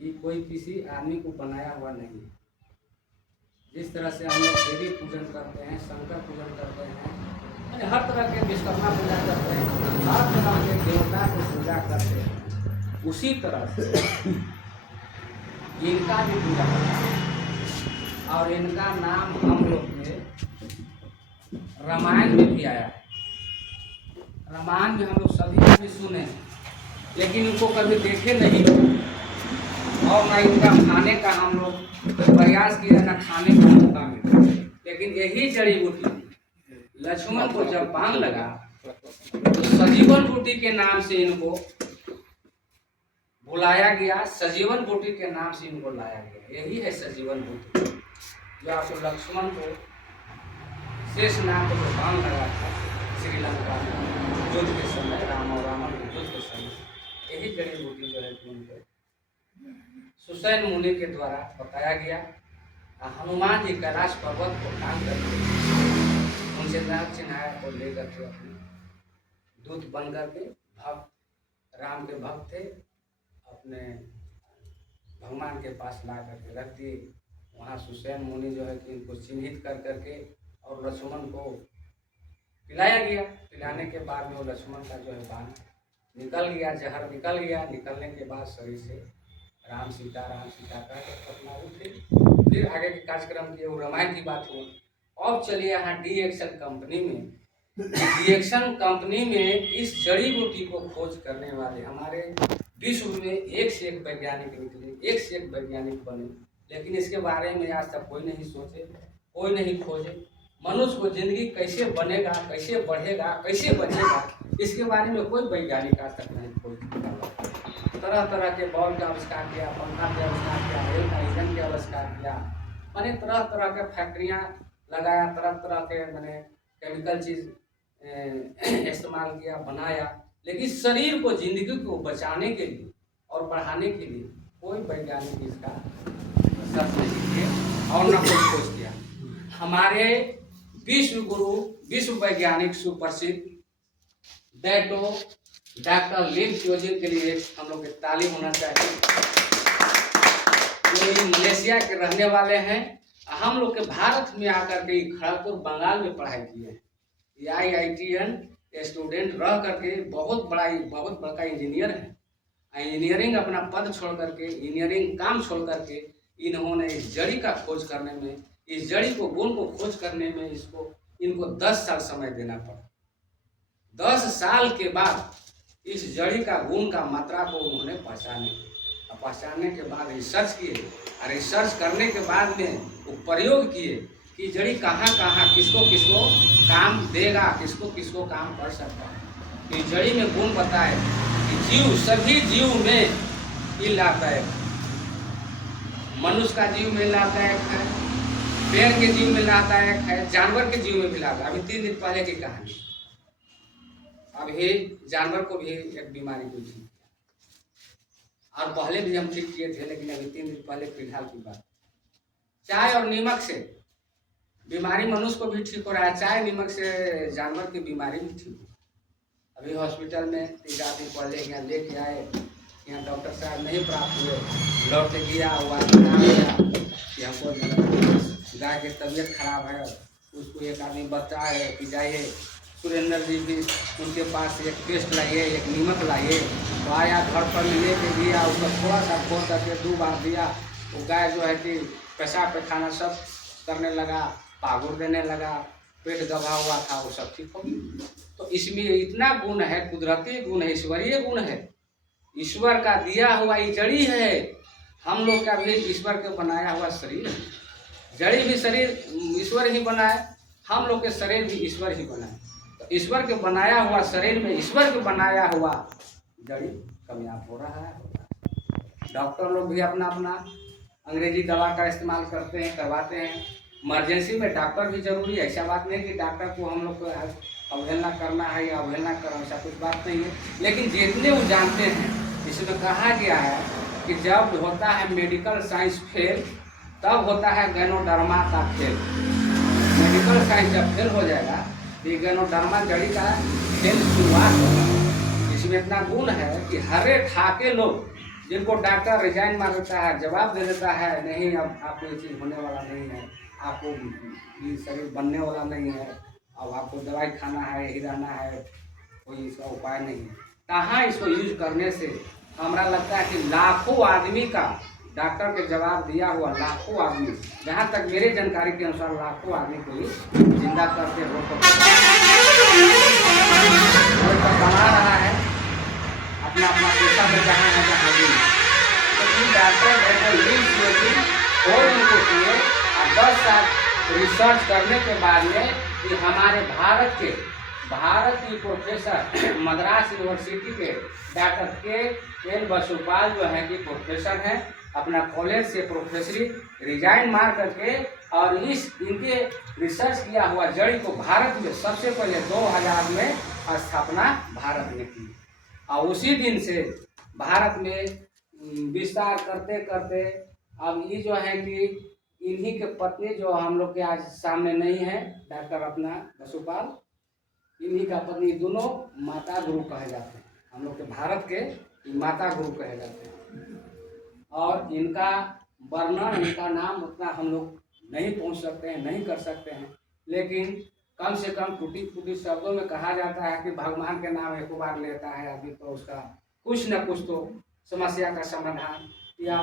ये कोई किसी आदमी को बनाया हुआ नहीं। जिस तरह से हम लोग देवी पूजन करते हैं, शंकर पूजन करते हैं, यानी हर तरह के विश्वकर्मा पूजा करते हैं, हर तरह के देवता को पूजा करते हैं, उसी तरह से इनका भी पूजा करते हैं। और इनका नाम हम लोग के रामायण में भी आया है। रामायण में हम लोग सभी भी सुने हैं, लेकिन इनको कभी देखे नहीं और ना इनका खाने का हम लोग प्रयास किया, ना खाने का मौका मिला। लेकिन यही जड़ी बूटी लक्ष्मण को जब बाण लगा तो सजीवन बूटी के नाम से इनको बुलाया गया, सजीवन बूटी के नाम से इनको लाया गया। यही है सजीवन बूटी, जो आपको लक्ष्मण को शेषनाग को जो बाण लगा था श्रीलंका में युद्ध के समय, राम और रावण के युद्ध के समय, यही जड़ी बूटी जो है उनको सुसैन मुनि के द्वारा बताया गया। हनुमान जी कैलाश पर्वत को काट करके उनसे नाग चिन्हाया और लेकर के अपने दूत बन करके भक्त राम के भक्त थे, अपने भगवान के पास ला करके रख दिए। वहाँ सुसैन मुनि जो है कि इनको चिन्हित कर करके और लक्ष्मण को पिलाया गया। पिलाने के बाद में वो लक्ष्मण का जो है बाण निकल गया, जहर निकल गया। निकलने के बाद शरीर से राम सीता का अपना उठे। फिर आगे के कार्यक्रम की वो रामायण की बात हुई। अब चलिए यहाँ डी एक्शन कंपनी में। डी एक्शन कंपनी में इस जड़ी बूटी को खोज करने वाले हमारे विश्व में एक से एक वैज्ञानिक निकले, एक से एक वैज्ञानिक बने, लेकिन इसके बारे में आज तक कोई नहीं सोचे, कोई नहीं खोजे। मनुष्य को जिंदगी कैसे बनेगा, कैसे बढ़ेगा, कैसे बचेगा, इसके बारे में कोई वैज्ञानिक आज तक नहीं खोज निकाला। तरह तरह के बॉल का आविष्कार किया, पंखा के आविष्कार किया, रेल का इंजन के आविष्कार किया, मैंने तरह तरह के फैक्ट्रियाँ लगाया, तरह तरह के मैंने केमिकल चीज़ इस्तेमाल किया, बनाया, लेकिन शरीर को, जिंदगी को बचाने के लिए और बढ़ाने के लिए कोई वैज्ञानिक इसका सर्च नहीं किया और न कोई खोज किया। हमारे विश्व गुरु, विश्व वैज्ञानिक सुप्रसिद्ध डॉक्टर लिन क्योजिन के लिए हम लोग की तालीम होना चाहिए। जो मलेशिया के रहने वाले हैं, हम लोग के भारत में आकर के खड़गपुर बंगाल में पढ़ाई किए हैं। IITN स्टूडेंट रह करके बहुत बड़ा इंजीनियर है। इंजीनियरिंग अपना पद छोड़ करके, इंजीनियरिंग काम छोड़ करके इन्होंने इस जड़ी का खोज करने में, इस जड़ी को, गुण को खोज करने में इनको 10 साल समय देना पड़ा। 10 साल के बाद इस जड़ी का, गुण का मात्रा को उन्होंने पहचानने के बाद रिसर्च किए, और रिसर्च करने के बाद में वो प्रयोग किए कि जड़ी कहाँ कहाँ किसको किसको काम देगा, किसको किसको काम कर सकता है। इस जड़ी में गुण बताए कि जीव, सभी जीव में ये लाभदायक है। मनुष्य का जीव में लाभदायक है, पेड़ के जीव में लाभदायक है, जानवर के जीव में भी लाभदायक। अभी 3 दिन पहले की कहानी, अभी जानवर को भी एक बीमारी हुई थी, और पहले भी हम ठीक किए थे, लेकिन अभी 3 दिन पहले फिलहाल की बात। चाय और नीमक से बीमारी मनुष्य को भी ठीक हो रहा है, चाय नीमक से जानवर की बीमारी भी ठीक। अभी हॉस्पिटल में 3 दिन पहले यहाँ लेके आए, यहाँ डॉक्टर साहब नहीं प्राप्त हुए, लौट के गया हुआ कि हमको गाय की तबीयत खराब है, उसको एक आदमी बताए कि जाइए सुरेंद्र जी भी उनके पास एक पेस्ट लाइए, एक नीमक लाइए। तो आया, घर पर लेके दिया, उसको थोड़ा सा खोल करके 2 बार दिया। वो गाय जो है कि पेशाब पैखाना सब करने लगा, पागुर देने लगा, पेट दबा हुआ था, वो सब ठीक हो गया। तो इसमें इतना गुण है, कुदरती गुण है, ईश्वरीय गुण है, ईश्वर का दिया हुआ ये जड़ी है। हम लोग का भी ईश्वर के बनाया हुआ शरीर है, जड़ी भी शरीर ईश्वर ही बनाए, हम लोग के शरीर भी ईश्वर ही बनाए। तो ईश्वर के बनाया हुआ शरीर में ईश्वर के बनाया हुआ जड़ी कामयाब हो रहा है। डॉक्टर लोग भी अपना अपना अंग्रेजी दवा का इस्तेमाल करते हैं, करवाते हैं। इमरजेंसी में डॉक्टर भी जरूरी है, ऐसा बात नहीं कि डॉक्टर को हम लोग को अवहेलना करना है या अवहेलना करना, ऐसा कुछ बात नहीं है। लेकिन जितने वो जानते हैं, इसमें कहा गया है कि जब होता है मेडिकल साइंस फेल, तब होता है गैनोडर्मा का फेल। मेडिकल साइंस जब फेल हो जाएगा तो गैनोडर्मा जड़ी का फेल शुरुआत होगा। इसमें इतना गुण है कि हरे ठाके लोग जिनको डॉक्टर रिजाइन मार देता है, जवाब दे देता है नहीं अब आपको ये चीज़ होने वाला नहीं है, आपको ये शरीर बनने वाला नहीं है, अब आपको दवाई खाना है, यही रहना है, कोई इसका उपाय नहीं है। कहाँ इसको यूज करने से हमारा लगता है कि लाखों आदमी का डॉक्टर के जवाब दिया हुआ लाखों आदमी, जहाँ तक मेरे जानकारी के अनुसार लाखों आदमी को ही जिंदा करके रोक बना रहा है अपना अपना पेशा में जहाँ है जहाँ भी। तो डॉक्टर और उनको किए और 10 साल रिसर्च करने के बाद में कि हमारे भारत की प्रोफेसर मद्रास यूनिवर्सिटी के डॉक्टर के बसुपाल जो है कि प्रोफेसर हैं, अपना कॉलेज से प्रोफेसरी रिजाइन मार करके और इनके रिसर्च किया हुआ जड़ी को भारत में सबसे पहले 2000 में स्थापना भारत में की। और उसी दिन से भारत में विस्तार करते करते अब ये जो है कि इन्हीं के पत्नी जो हम लोग के आज सामने नहीं है, डॉक्टर अपना बसुपाल, इन्हीं का पत्नी, दोनों माता गुरु कहे जाते हैं, हम लोग के भारत के माता गुरु कहे जाते हैं। और इनका वर्णन, इनका नाम उतना हम लोग नहीं पहुंच सकते हैं, नहीं कर सकते हैं, लेकिन कम से कम टूटी फूटी शब्दों में कहा जाता है कि भगवान के नाम एक बार लेता है आदमी तो उसका कुछ न कुछ तो समस्या का समाधान या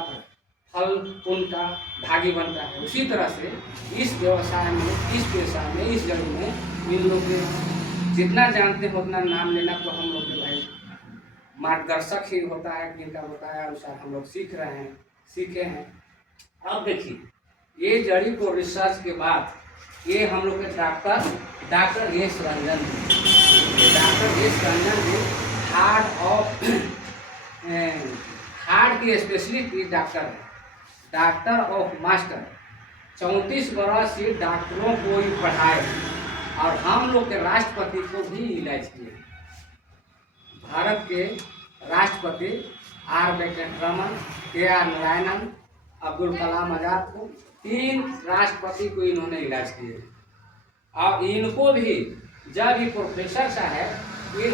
फल पुण्य का भागी बनता है। उसी तरह से इस व्यवसाय में, इस पेशा में, इस जगह में इन लोग के जितना जानते हो उतना नाम लेना तो हम लोग के भाई मार्गदर्शक ही होता है, जिनका बताया अनुसार हम लोग सीखे हैं। अब देखिए ये जड़ी को रिसर्च के बाद ये हम लोग के डॉक्टर एस रंजन जी हार्ट के स्पेशलिस्ट डॉक्टर है, डॉक्टर ऑफ मास्टर। 34 बरस से डॉक्टरों को ही पढ़ाए और हम लोग के राष्ट्रपति को भी इलाज किए। भारत के राष्ट्रपति आर वेंकटरमन, के.आर. नारायणन, अब्दुल कलाम आजाद को 3 राष्ट्रपति को इन्होंने इलाज किए। और इनको भी जब ये प्रोफेसर साहब, ये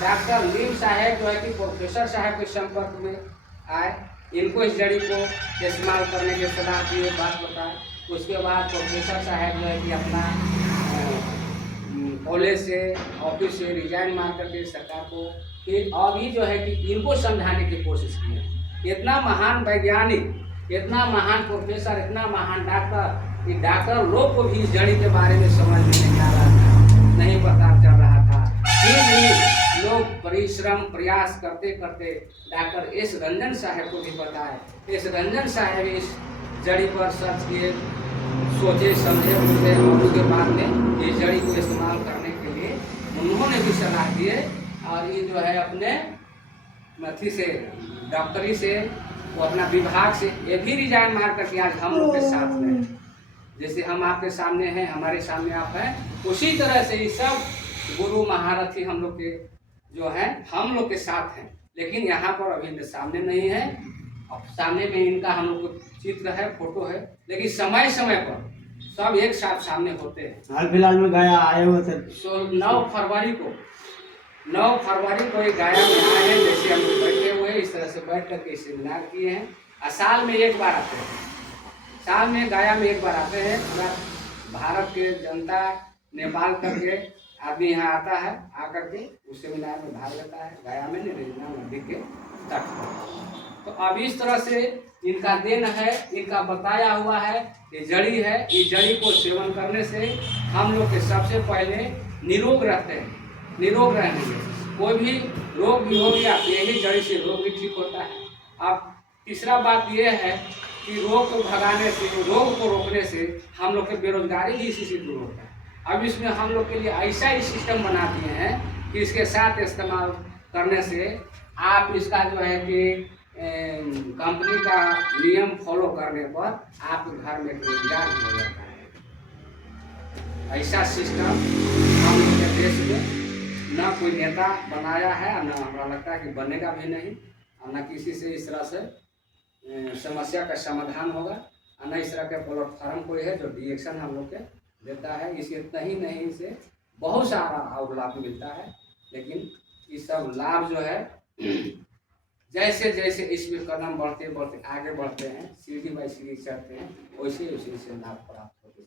डॉक्टर लीम साहब जो है कि प्रोफेसर साहब के संपर्क में आए, इनको इस जड़ी को इस्तेमाल करने के सलाह दिए, बात बताए। उसके बाद प्रोफेसर साहब जो है कि अपना कॉलेज से, ऑफिस से रिजाइन मार करके सरकार को फिर अभी जो है कि इनको समझाने की कोशिश की है। इतना महान वैज्ञानिक, इतना महान प्रोफेसर, इतना महान डॉक्टर, कि डॉक्टर लोग को भी इस जड़ी के बारे में समझ में नहीं आ रहा था, नहीं पता चल रहा था। फिर भी लोग परिश्रम प्रयास करते करते डॉक्टर एस रंजन साहब को भी बताए। एस रंजन साहब इस जड़ी पर सर्च किए, सोचे समझे उनसे, और उसके बाद में इस जड़ी को इस्तेमाल करने के लिए उन्होंने भी सलाह दिए। और ये जो है अपने मथी से, डॉक्टरी से, वो अपना विभाग से ये भी रिजाइन मार करके आज हम लोग के साथ में, जैसे हम आपके सामने हैं, हमारे सामने आप हैं, उसी तरह से ये सब गुरु महारथी हम लोग के जो हैं हम लोग के साथ हैं। लेकिन यहाँ पर अभी सामने नहीं है, अब सामने में इनका हम लोग को चित्र है, फोटो है, लेकिन समय समय पर सब एक साथ सामने होते हैं। हाल फिलहाल में गाया आए हुए थे 9 फरवरी को एक गाया में आए हैं। जैसे हम लोग बैठे हुए इस तरह से बैठ करके सेमिनार किए हैं। और साल में एक बार आते हैं, साल में गाया में एक बार आते हैं। पूरा भारत के जनता नेपाल करके आदमी यहाँ आता है, आकर के उस सेमिनार में भाग लेता है, गाया में निर्जना नदी के तट पर। तो अब इस तरह से इनका देन है, इनका बताया हुआ है, ये जड़ी है। इस जड़ी को सेवन करने से हम लोग के सबसे पहले निरोग रहते हैं, निरोग रहेंगे। कोई भी रोग भी हो गया यही जड़ी से रोग भी ठीक होता है। अब तीसरा बात यह है कि रोग को भगाने से, रोग को रोकने से हम लोग के बेरोजगारी भी इसी से दूर होता है। अब इसमें हम लोग के लिए ऐसा ही सिस्टम बना दिए हैं कि इसके साथ इस्तेमाल करने से आप इसका जो है कि कंपनी का नियम फॉलो करने पर आपके घर में रोजगार हो जाता है। ऐसा सिस्टम हम लोग के देश में न कोई नेता बनाया है, न हमारा लगता है कि बनेगा भी नहीं, और न किसी से इस तरह से समस्या का समाधान होगा, और न इस तरह के प्लेटफॉर्म कोई है जो डिएक्शन हम लोग के देता है। इसे इतना ही नहीं, इसे बहुत सारा और लाभ मिलता है। लेकिन ये सब लाभ जो है जैसे जैसे इसमें कदम बढ़ते बढ़ते आगे बढ़ते हैं, सीढ़ी बाई सीढ़ी चढ़ते हैं, वैसे वैसे से लाभ प्राप्त होते हैं।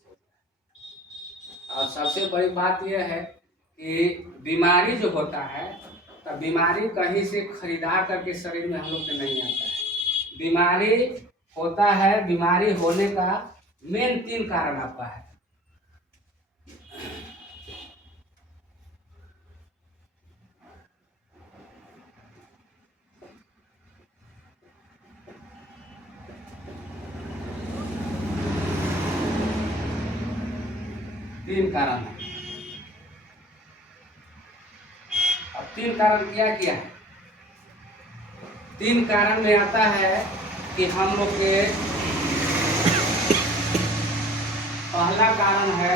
और सबसे बड़ी बात यह है कि बीमारी जो होता है, तो बीमारी कहीं से खरीदा करके शरीर में हम लोग के नहीं आता है। बीमारी होता है, बीमारी होने का मेन 3 कारण आपका है। तीन कारण है। अब 3 कारण क्या किया है? 3 कारण में आता है कि हम लोग के पहला कारण है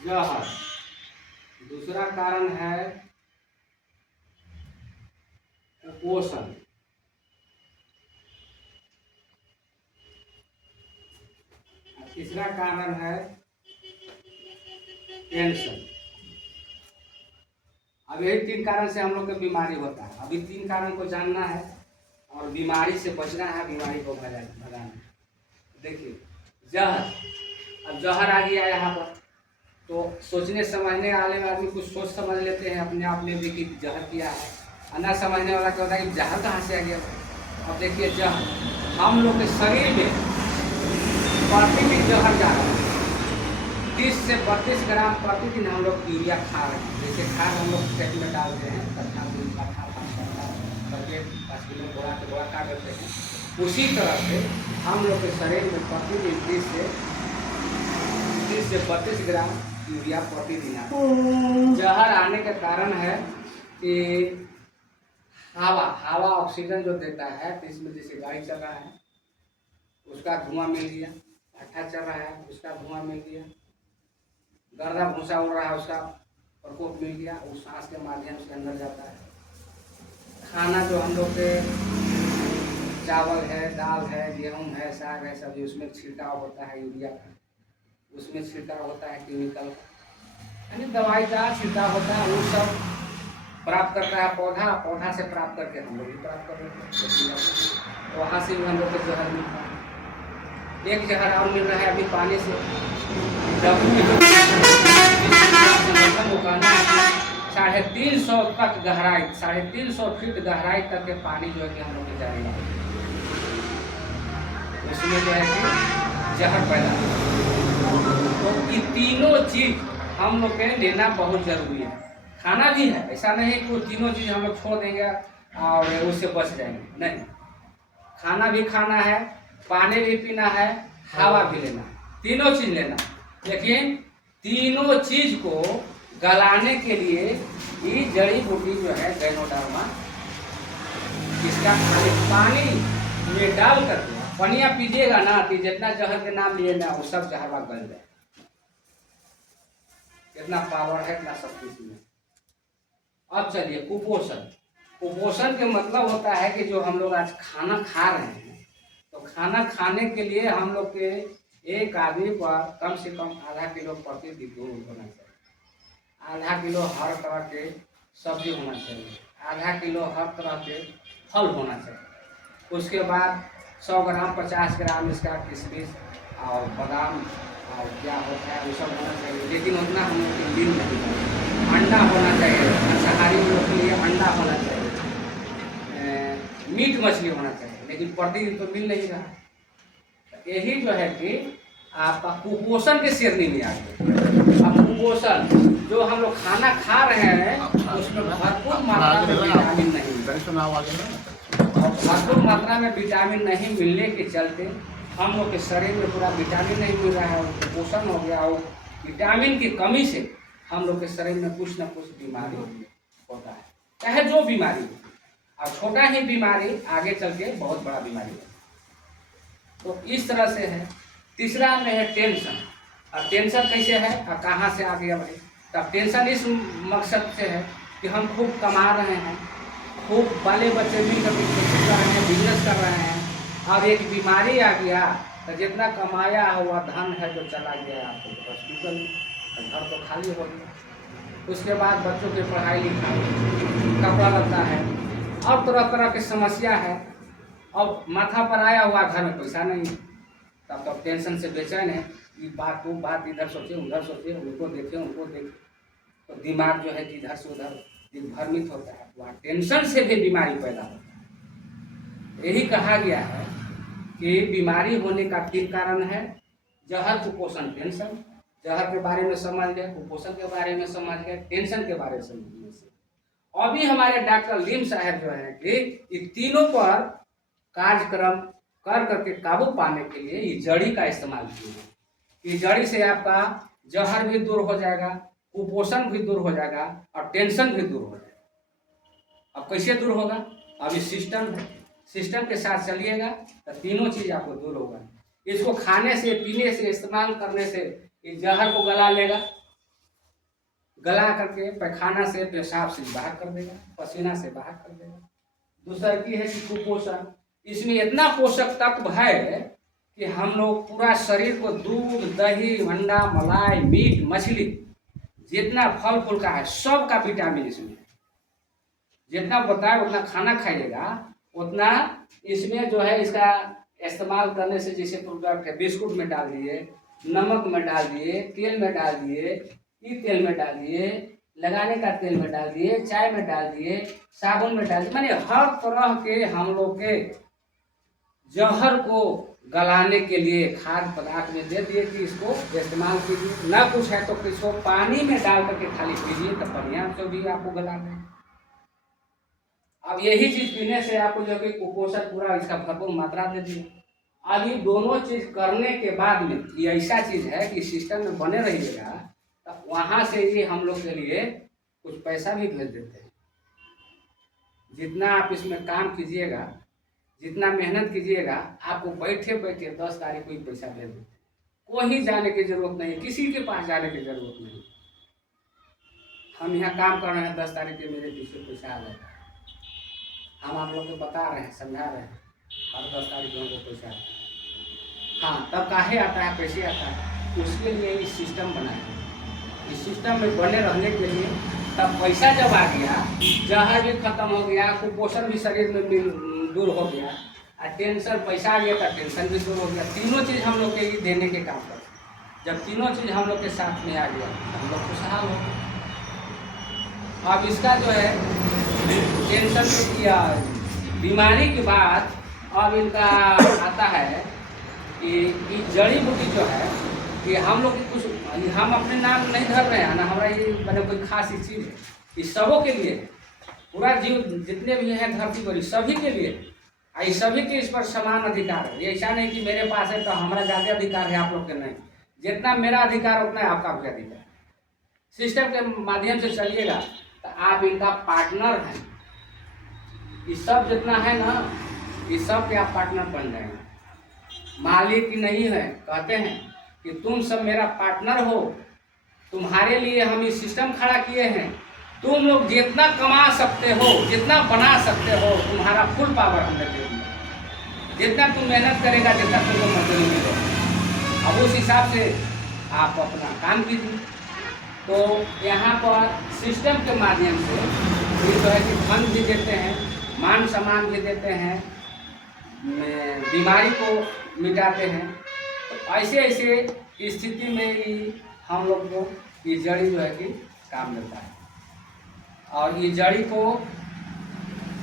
जहर, दूसरा कारण है कुपोषण, तीसरा कारण है टेंशन। अब यही 3 कारण से हम लोग को बीमारी होता है। अभी 3 कारण को जानना है और बीमारी से बचना है, बीमारी को भगाना है। देखिए जहर, अब जहर आ गया यहाँ पर, तो सोचने समझने वाले आदमी कुछ सोच समझ लेते हैं अपने आप में भी कि जहर क्या है, और ना समझने वाला क्या होता है कि जहर कहाँ से आ गया। अब देखिए जहर हम लोग के शरीर में प्रतिदिन जहर जा रहा है। 30 से 32 ग्राम प्रतिदिन हम लोग यूरिया खा रहे हैं। जैसे खाद हम लोग खेत में डालते हैं, कट्ठा 2 कट्ठा 5 कट्ठा करके 5 किलो बोरा के बोरा काट देते हैं, उसी तरह से हम लोग के शरीर में प्रतिदिन 30 से 32 ग्राम यूरिया प्रतिदिन आता है। जहर आने का कारण है कि हवा ऑक्सीजन जो देता है, तो इसमें जैसे गाड़ी चल रहा है उसका धुआं मिल गया, भट्ठा चल रहा है उसका धुआं मिल गया, गर्दा भूसा उड़ रहा है उसका प्रकोप मिल गया, वो सांस के माध्यम से अंदर जाता है। खाना जो हम लोग के चावल है, दाल है, गेहूँ है, साग है, सब्जी, उसमें छिड़काव होता है यूरिया का, उसमें छिड़काव होता है केमिकल का, यानी दवाई का छिड़काव होता है। वो सब प्राप्त करता है पौधा से प्राप्त करके हम लोग भी प्राप्त कर लेते हैं। वहाँ से भी हम लोग को जहर मिलता है। एक जहर और मिल रहा है अभी पानी से। जब 350 तक गहराई, 350 फीट गहराई तक के पानी जो है कि हम लोग के जाने लगे, उसमें जो है कि जहर पैदा है। तो ये तीनों चीज हम लोग के लेना बहुत जरूरी है। खाना भी है, ऐसा नहीं कि वो तीनों चीज हम लोग छोड़ देंगे और उससे बच जाएंगे, नहीं। खाना भी खाना है, पानी भी पीना है, हवा भी लेना, तीनों चीज लेना। लेकिन तीनों चीज को गलाने के लिए ये जड़ी बूटी जो है गैनोडर्मा, इसका पानी में डाल करके पनिया पीजिएगा ना, कि जितना जहर के नाम लिए ना वो सब जहर गल जाए। इतना पावर है, इतना शक्ति इसमें। अब चलिए कुपोषण। कुपोषण के मतलब होता है कि जो हम लोग आज खाना खा रहे हैं, तो खाना खाने के लिए हम लोग के एक आदमी पर कम से कम आधा किलो प्रतिदिन दूध होना चाहिए, आधा किलो हर तरह के सब्जी होना चाहिए, आधा किलो हर तरह के फल होना चाहिए। उसके बाद 100 ग्राम 50 ग्राम इसका किशमिश और बादाम और क्या होता है वो सब होना चाहिए। लेकिन उतना हम लोग के दिन नहीं है। अंडा होना चाहिए, मांसाहारी लोग के लिए अंडा होना चाहिए, मीट मछली होना चाहिए, लेकिन प्रतिदिन तो मिल नहीं रहा। यही जो है कि आपका कुपोषण के श्रेणी में आ गया। अब कुपोषण जो हम लोग खाना खा रहे हैं उसमें भरपूर मात्रा में विटामिन नहीं, भरपूर मात्रा में विटामिन नहीं मिलने के चलते हम लोग के शरीर में पूरा विटामिन नहीं मिल रहा है, कुपोषण हो गया। और विटामिन की कमी से हम लोग के शरीर में कुछ न कुछ बीमारी होता है, चाहे जो बीमारी हो। और छोटा ही बीमारी आगे चल के बहुत बड़ा बीमारी है। तो इस तरह से है। तीसरा में है टेंशन। अब टेंशन कैसे है और कहाँ से आ गया भाई? तब टेंशन इस मकसद से है कि हम खूब कमा रहे हैं, खूब बाले बच्चे मिलकर कर रहे हैं, बिजनेस कर रहे हैं, अब एक बीमारी आ गया तो जितना कमाया हुआ धन है जो चला गया आपको हॉस्पिटल, घर तो खाली हो गया। उसके बाद बच्चों की पढ़ाई लिखाई, कपड़ा लगता है, और तरह तरह की समस्या है। अब माथा पर आया हुआ, घर में पैसा नहीं है, तब तो टेंशन से बेचैन है। ये बात वो बात, इधर सोचे उधर सोचे, उनको देखे उनको देखे, तो दिमाग जो है कि इधर से उधर भ्रमित होता है, वहाँ टेंशन से भी बीमारी पैदा होता है। यही कहा गया है कि बीमारी होने का 3 कारण है: जहर, कुपोषण, टेंशन। जहर के बारे में समझ गए, कुपोषण के बारे में समझ गए, टेंशन के बारे में समझने से अभी हमारे डॉक्टर लीम साहब जो है कि इन तीनों पर कार्यक्रम कर करके काबू पाने के लिए ये जड़ी का इस्तेमाल किए। ये जड़ी से आपका जहर भी दूर हो जाएगा, कुपोषण भी दूर हो जाएगा, और टेंशन भी दूर हो जाएगा। अब कैसे दूर होगा? अब ये सिस्टम है, सिस्टम के साथ चलिएगा तो तीनों चीज आपको दूर होगा। इसको खाने से, पीने से, इस्तेमाल करने से इस जहर को गला लेगा, गला करके पैखाना से, पेशाब से बाहर कर देगा, पसीना से बाहर कर देगा। दूसरा की है कि कुपोषण, इसमें इतना पोषक तत्व है कि हम लोग पूरा शरीर को दूध, दही, अंडा, मलाई, मीट, मछली, जितना फल फूल का है सब का विटामिन इसमें है। जितना बताए उतना खाना खाइएगा, उतना इसमें जो है इसका इस्तेमाल करने से, जैसे प्रोडक्ट है, बिस्कुट में डाल दिए, नमक में डाल दिए, तेल में डाल दिए, तेल में डाल दिए, लगाने का तेल में डाल दिए, चाय में डाल दिए, साबुन में डाल दिए, माने हर तरह के हम लोग के जहर को गलाने के लिए खाद्य पदार्थ में दे दिए कि इसको इस्तेमाल कीजिए। ना कुछ है तो इसको पानी में डाल करके खाली पीजिए, तो बढ़िया से भी आपको गला दें। अब यही चीज पीने से आपको जो कि कुपोषण पूरा इसका भरपूर मात्रा दे दिए। अब ये दोनों चीज करने के बाद में ये ऐसा चीज है कि सिस्टम में बने रहिएगा, तो वहां से ये हम लोग के लिए कुछ पैसा भी भेज देते हैं। जितना आप इसमें काम कीजिएगा, जितना मेहनत कीजिएगा, आपको बैठे बैठे 10 तारीख को ही पैसा भेज देते हैं। कोई जाने की जरूरत नहीं, किसी के पास जाने की जरूरत नहीं। हम यहाँ काम कर रहे हैं, 10 तारीख के मेरे पीछे पैसा आ जाता है। हम आप लोग को बता रहे हैं, समझा रहे हैं, हर 10 तारीख को हमको पैसा आता है। हाँ, तब काहे आता है, कैसे आता है, उसके लिए ये सिस्टम बनाया। इस सिस्टम में बने रहने के लिए तब पैसा जब आ गया, जहर भी खत्म हो गया, कुपोषण भी शरीर में दूर हो गया, और टेंशन, पैसा आ गया तो टेंशन भी दूर हो गया। तीनों चीज़ हम लोग के देने के काम करते। जब तीनों चीज़ हम लोग के साथ में आ गया तो हम लोग खुशहाल हो गए। अब इसका जो है टेंशन या बीमारी के बाद अब इनका आता है कि जड़ी बूटी जो है कि हम लोग कुछ, हम अपने नाम नहीं धर रहे हैं ना, हमारा ये मैंने कोई खास ही चीज़ है, इस सबों के लिए, पूरा जीव जितने भी हैं धरती पर, सभी के लिए, इस सभी के इस पर समान अधिकार है। ये ऐसा नहीं कि मेरे पास है तो हमारा ज़्यादा अधिकार है, आप लोग के नहीं। जितना मेरा अधिकार उतना है आपका भी अधिकार। सिस्टम के माध्यम से चलिएगा तो आप इनका पार्टनर हैं। ये सब जितना है ना, ये सब के आप पार्टनर बन जाएंगे। मालिक नहीं है, कहते हैं कि तुम सब मेरा पार्टनर हो, तुम्हारे लिए हम ये सिस्टम खड़ा किए हैं। तुम लोग जितना कमा सकते हो, जितना बना सकते हो, तुम्हारा फुल पावर हमने दे दिया। जितना तुम मेहनत करेगा, जितना तुमको मजदूरी मिलेगा, अब उस हिसाब से आप अपना काम कीजिए। तो यहाँ पर सिस्टम के माध्यम से ये जो है कि धन भी देते हैं, मान सम्मान भी देते हैं, बीमारी को मिटाते हैं। तो ऐसे ऐसे स्थिति में ही हम लोग को ये जड़ी जो है कि काम देता है। और ये जड़ी को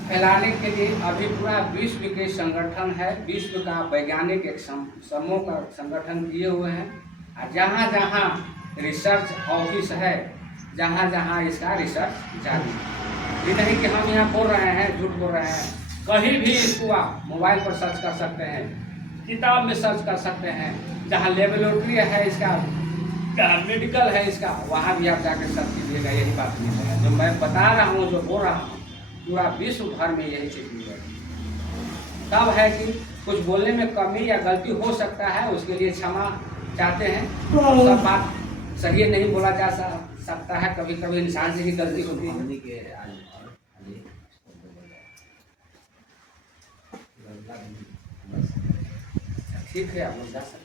फैलाने के लिए अभी पूरा विश्व के संगठन है, विश्व का वैज्ञानिक एक समूह का संगठन किए हुए हैं। और जहाँ जहाँ रिसर्च ऑफिस है, जहाँ जहाँ इसका रिसर्च जारी है। ये नहीं कि हम यहाँ बोल रहे हैं, झूठ बोल रहे हैं। कहीं भी इसको आप मोबाइल पर सर्च कर सकते हैं, किताब में सर्च कर सकते हैं। जहाँ लेबोरेटरी है इसका, मेडिकल है इसका, वहाँ भी आप जाकर सर्च कीजिएगा, यही बात नहीं है। जो मैं बता रहा हूँ, जो बोल रहा हूँ, पूरा विश्व भर में यही चीज़ मिलेगी। तब है कि कुछ बोलने में कमी या गलती हो सकता है, उसके लिए क्षमा चाहते हैं। सब बात सही नहीं बोला जा सकता है, कभी कभी इंसान से ही गलती होती है। ठीक है, आप लोग जा सकते हैं।